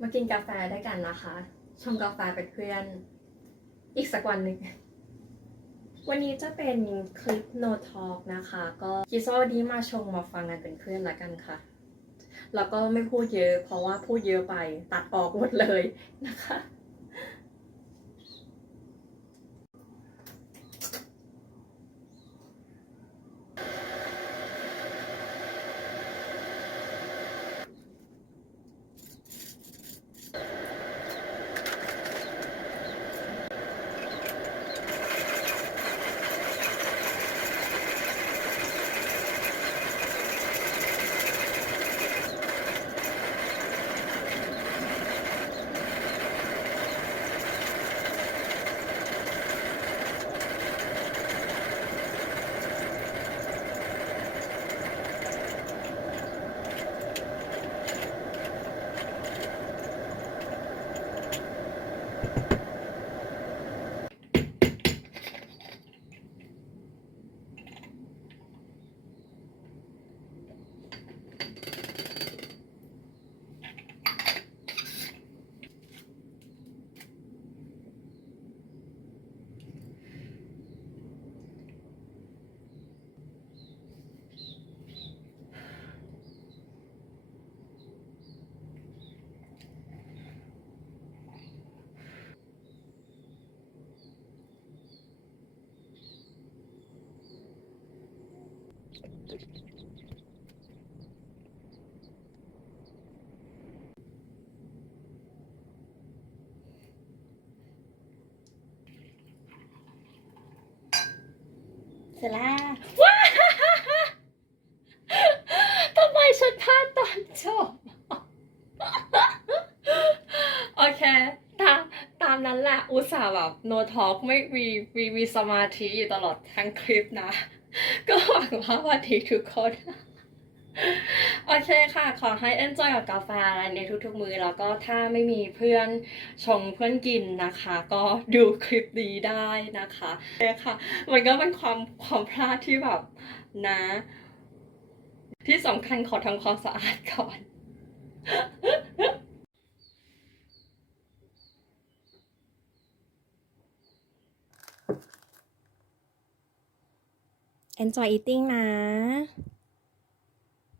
มากินกาแฟด้วยกันนะคะ ชมกาแฟเป็นเพื่อน อีกสักวันหนึ่ง วันนี้จะเป็นคลิป no talk นะคะ ก็คิดว่าวันนี้มาชมมาฟังกันเป็นเพื่อนละกันค่ะ แล้วก็ไม่พูดเยอะ เพราะว่าพูดเยอะไปตัดออกหมดเลยนะคะ เสร็จแล้วทำไมฉันพลาดตอนจบ โอเค ตามตามนั้นแหละ อุตส่าห์แบบ no talk ไม่มีมีมีสมาธิอยู่ตลอดทั้งคลิปนะ ก็หวังว่าวันนี้ทุกคน โอเคค่ะ ขอให้ enjoy กับกาแฟในทุกๆมือแล้วก็ถ้าไม่มีเพื่อนชงเพื่อนกินนะคะ ก็ดูคลิปนี้ได้นะคะโอเคค่ะ มันก็เป็นความความพลาดที่แบบนะ ที่สำคัญขอทำความสะอาดก่อน enjoy eating นะ